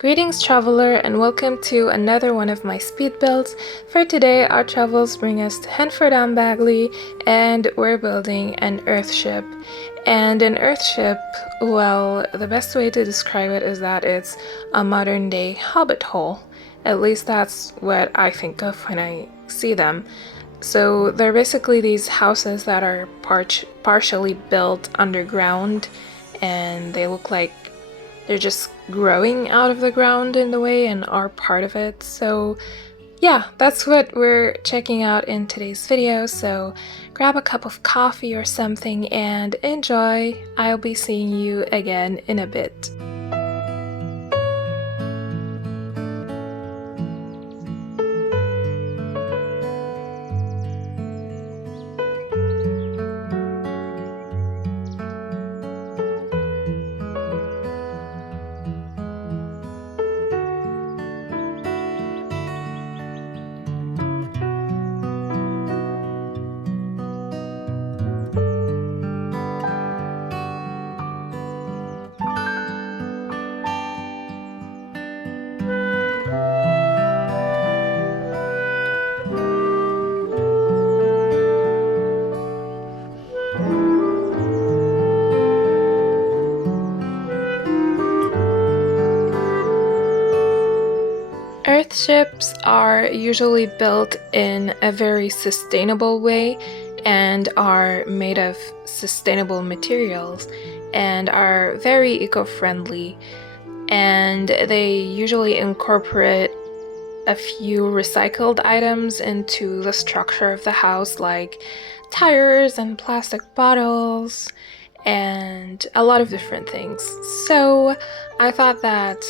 Greetings traveler and welcome to another one of my speed builds. For today our travels bring us to Henford on Bagley and we're building an earthship. And an earthship, well, the best way to describe it is that it's a modern day hobbit hole. At least that's what I think of when I see them. So they're basically these houses that are partially built underground and they look like they're just growing out of the ground in the way and are part of it. So yeah, that's what we're checking out in today's video. So grab a cup of coffee or something and enjoy. I'll be seeing you again in a bit. Earthships are usually built in a very sustainable way and are made of sustainable materials and are very eco-friendly, and they usually incorporate a few recycled items into the structure of the house, like tires and plastic bottles and a lot of different things. So I thought that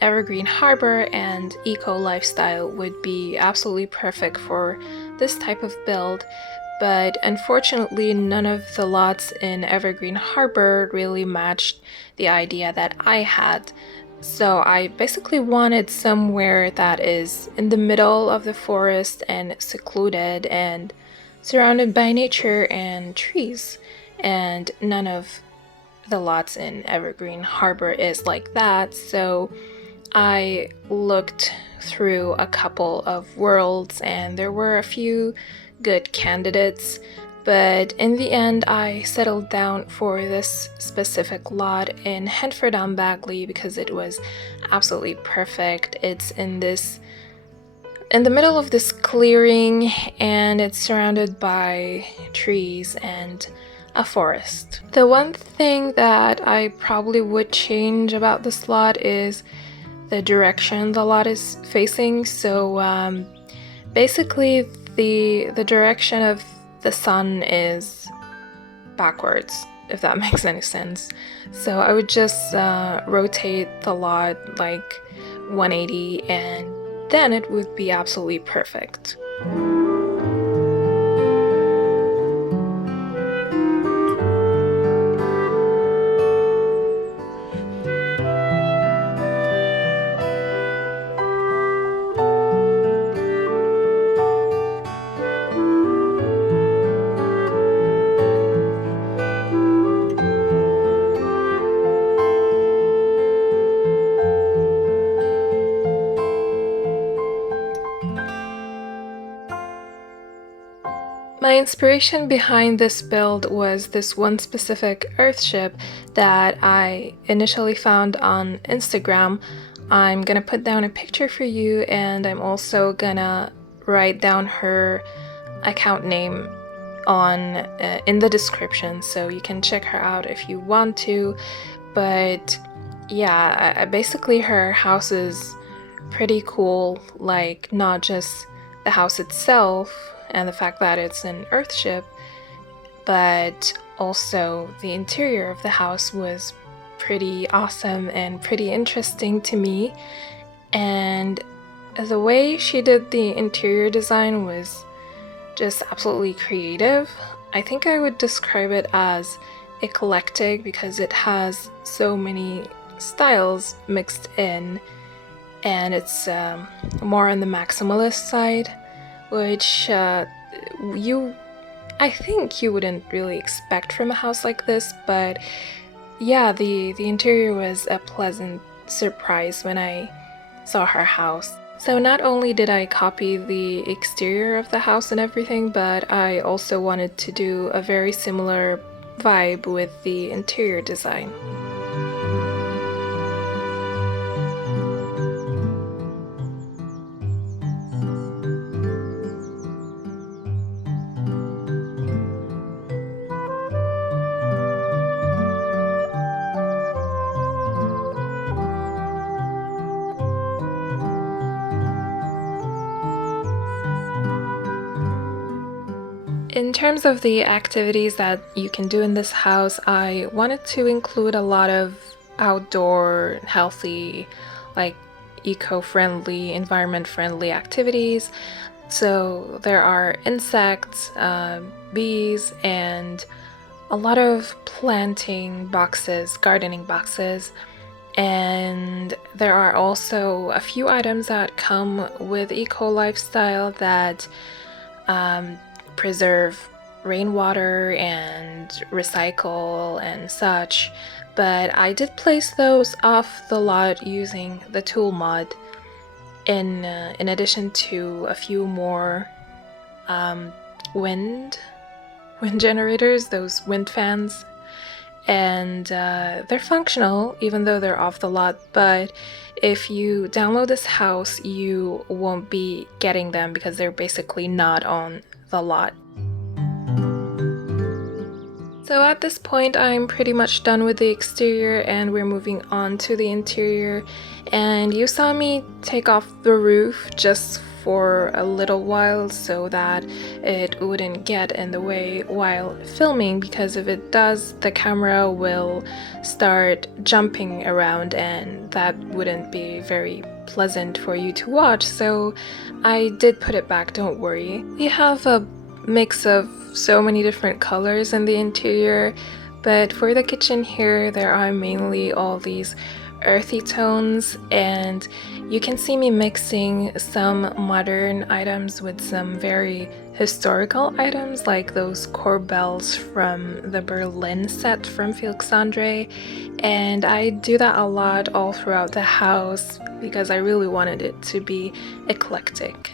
Evergreen Harbor and Eco Lifestyle would be absolutely perfect for this type of build, but unfortunately none of the lots in Evergreen Harbor really matched the idea that I had. So I basically wanted somewhere that is in the middle of the forest and secluded and surrounded by nature and trees, and none of the lots in Evergreen Harbor is like that. So I looked through a couple of worlds and there were a few good candidates, but in the end I settled down for this specific lot in Henford on Bagley because it was absolutely perfect. It's in the middle of this clearing and it's surrounded by trees and a forest. The one thing that I probably would change about this lot is the direction the lot is facing. So basically the direction of the sun is backwards, if that makes any sense. So I would just rotate the lot like 180 and then it would be absolutely perfect. My inspiration behind this build was this one specific earthship that I initially found on Instagram. I'm gonna put down a picture for you and I'm also gonna write down her account name on in the description so you can check her out if you want to. But yeah, basically her house is pretty cool, like not just the house itself and the fact that it's an earthship, but also the interior of the house was pretty awesome and pretty interesting to me. And the way she did the interior design was just absolutely creative. I think I would describe it as eclectic because it has so many styles mixed in, and it's more on the maximalist side, which I think you wouldn't really expect from a house like this. But yeah, the interior was a pleasant surprised when I saw her house. So not only did I copy the exterior of the house and everything, but I also wanted to do a very similar vibe with the interior design. In terms of the activities that you can do in this house, I wanted to include a lot of outdoor, healthy, like eco-friendly, environment-friendly activities. So there are insects, bees, and a lot of planting boxes, gardening boxes. And there are also a few items that come with eco lifestyle that um, preserve rainwater and recycle and such. But I did place those off the lot using the tool mod in addition to a few more um, wind wind generators, those wind fans, and they're functional even though they're off the lot. But if you download this house, you won't be getting them because they're basically not on the lot. So at this point, I'm pretty much done with the exterior and we're moving on to the interior. And you saw me take off the roof just for a little while so that it wouldn't get in the way while filming, because if it does, the camera will start jumping around and that wouldn't be very pleasant for you to watch. So I did put it back, don't worry. We have a mix of so many different colors in the interior, but for the kitchen here, there are mainly all these earthy tones, and you can see me mixing some modern items with some very historical items like those corbels from the Berlin set from Felixandre, and I do that a lot all throughout the house because I really wanted it to be eclectic.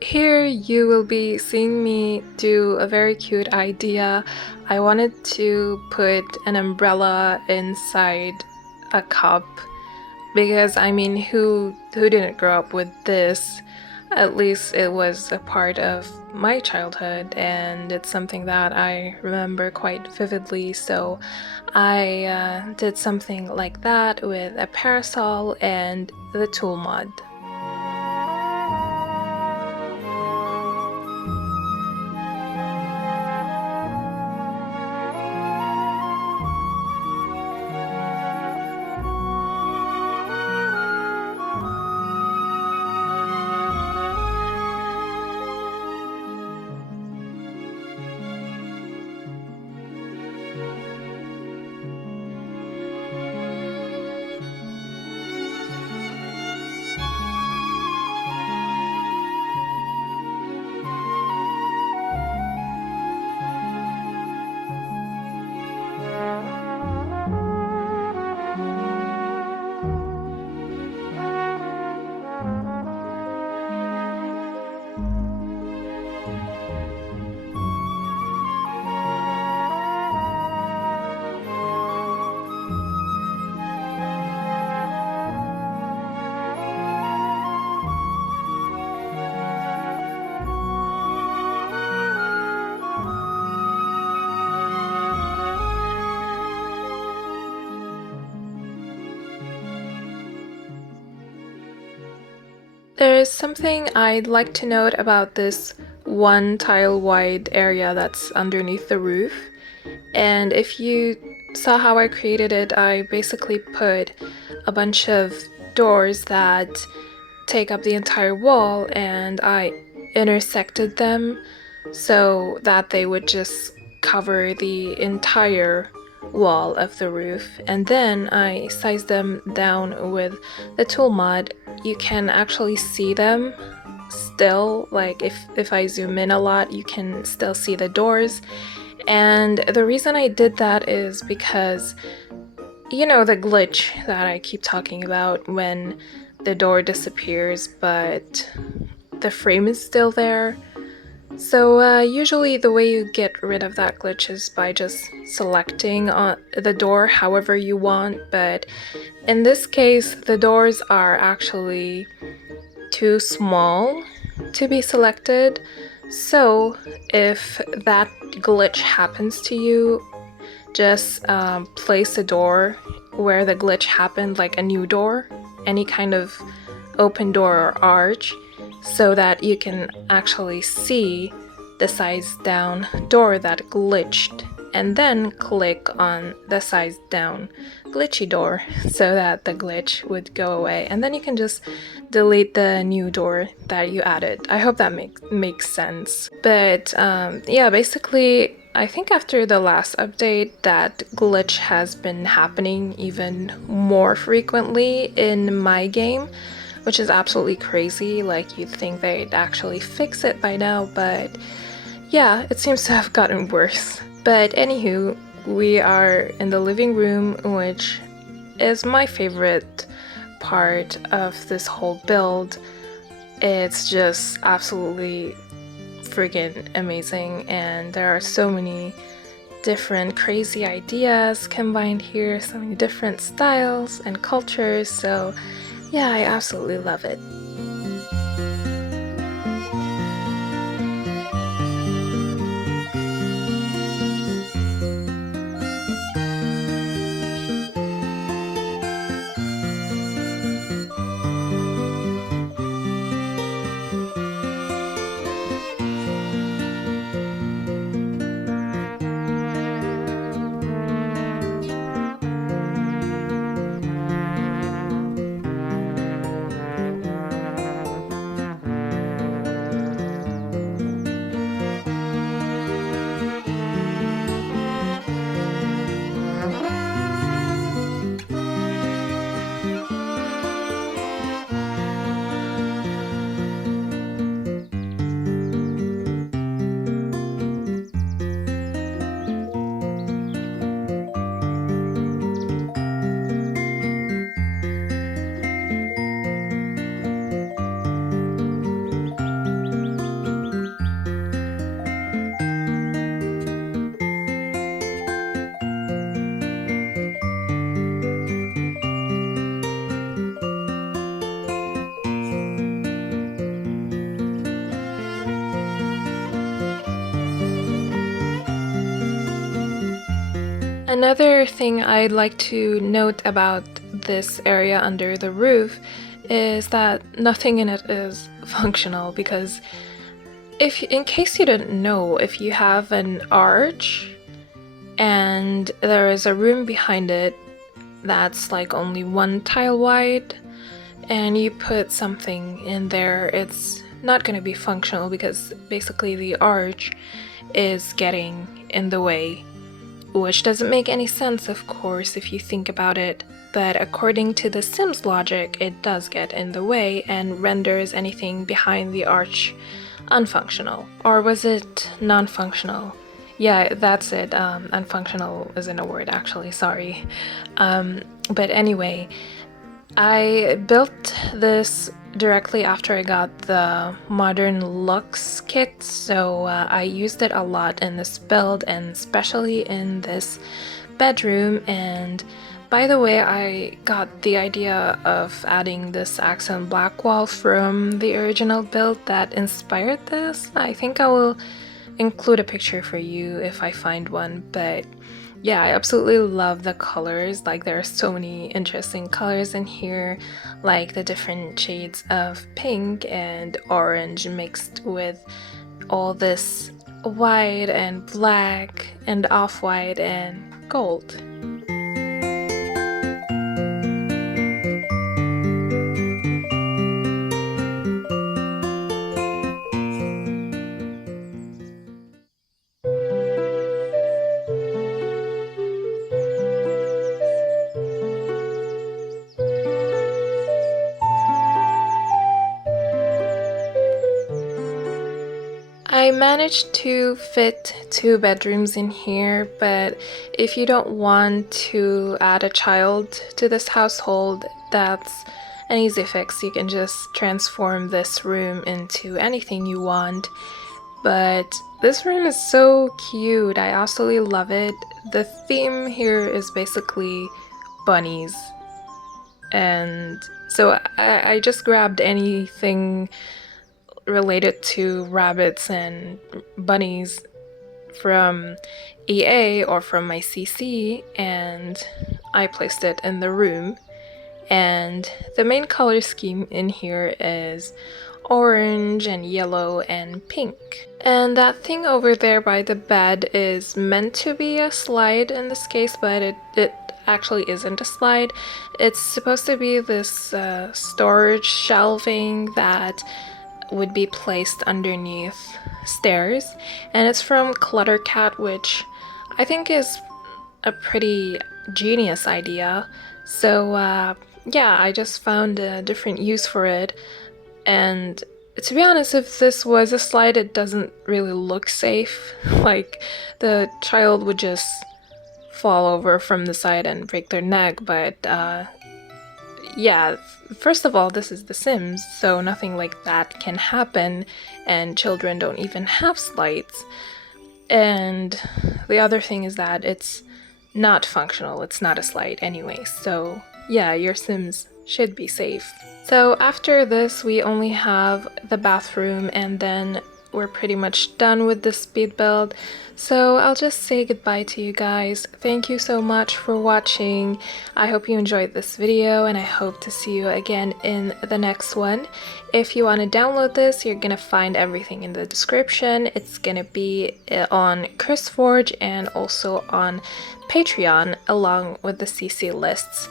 Here you will be seeing me do a very cute idea. I wanted to put an umbrella inside a cup because I mean, who didn't grow up with this? At least it was a part of my childhood and it's something that I remember quite vividly. So I did something like that with a parasol and the tool mod. There's something I'd like to note about this one tile wide area that's underneath the roof. And if you saw how I created it, I basically put a bunch of doors that take up the entire wall and I intersected them so that they would just cover the entire wall of the roof, and then I sized them down with the tool mod. You can actually see them still, like if I zoom in a lot, you can still see the doors. And the reason I did that is because, you know, the glitch that I keep talking about when the door disappears, but the frame is still there. So usually the way you get rid of that glitch is by just selecting the door however you want, but in this case the doors are actually too small to be selected. So if that glitch happens to you, just place a door where the glitch happened, like a new door, any kind of open door or arch, so that you can actually see the size down door that glitched, and then click on the size down glitchy door so that the glitch would go away, and then you can just delete the new door that you added. I hope that makes sense. But yeah, basically I think after the last update that glitch has been happening even more frequently in my game, which is absolutely crazy. Like, you'd think they'd actually fix it by now, but yeah, it seems to have gotten worse. But anywho, we are in the living room, which is my favorite part of this whole build. It's just absolutely freaking amazing, and there are so many different crazy ideas combined here, so many different styles and cultures, so yeah, I absolutely love it. Another thing I'd like to note about this area under the roof is that nothing in it is functional, because in case you didn't know, if you have an arch and there is a room behind it that's like only one tile wide, and you put something in there, it's not going to be functional because basically the arch is getting in the way, which doesn't make any sense, of course, if you think about it, but according to the Sims logic, it does get in the way and renders anything behind the arch unfunctional. Or was it non-functional? Yeah, that's it. Unfunctional isn't a word, actually, sorry. But anyway, I built this directly after I got the Modern Lux kit, so I used it a lot in this build, and especially in this bedroom. And by the way, I got the idea of adding this accent black wall from the original build that inspired this. I think I will include a picture for you if I find one, but yeah, I absolutely love the colors. Like, there are so many interesting colors in here, like the different shades of pink and orange mixed with all this white and black and off-white and gold. I managed to fit 2 bedrooms in here, but if you don't want to add a child to this household, that's an easy fix. You can just transform this room into anything you want. But this room is so cute. I absolutely love it. The theme here is basically bunnies. And so I just grabbed anything related to rabbits and bunnies from EA or from my CC, and I placed it in the room. And the main color scheme in here is orange and yellow and pink. And that thing over there by the bed is meant to be a slide in this case, but it actually isn't a slide. It's supposed to be this storage shelving that would be placed underneath stairs, and it's from Cluttercat, which I think is a pretty genius idea. So yeah, I just found a different use for it, and to be honest, if this was a slide, it doesn't really look safe. Like, the child would just fall over from the side and break their neck, but yeah, first of all, this is The Sims, so nothing like that can happen, and children don't even have slides. And the other thing is that it's not functional, it's not a slide anyway, so yeah, your Sims should be safe. So after this, we only have the bathroom, and then we're pretty much done with the speed build. So I'll just say goodbye to you guys. Thank you so much for watching. I hope you enjoyed this video, and I hope to see you again in the next one. If you want to download this, you're gonna find everything in the description. It's gonna be on CurseForge and also on Patreon, along with the CC lists.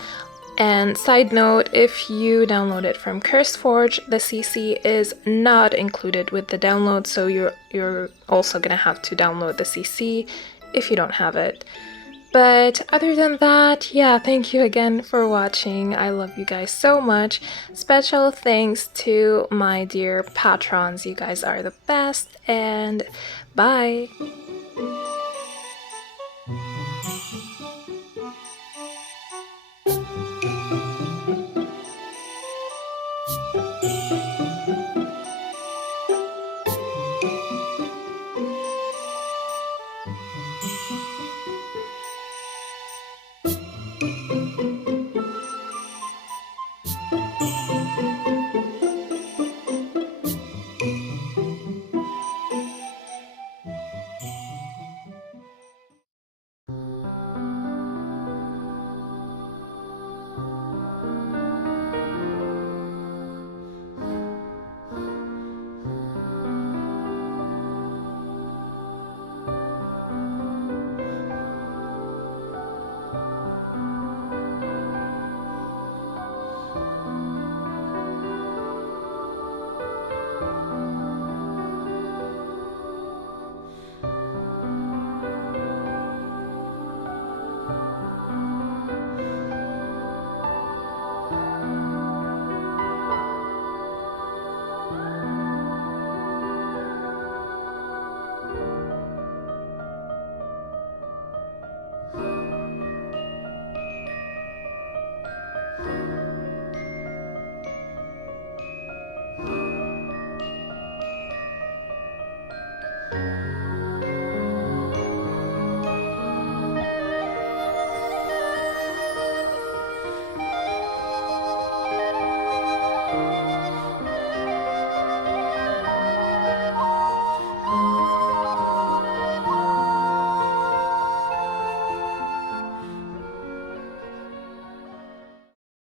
And side note, if you download it from CurseForge, the CC is not included with the download, so you're also gonna have to download the CC if you don't have it. But other than that, yeah, thank you again for watching. I love you guys so much. Special thanks to my dear patrons. You guys are the best, and bye!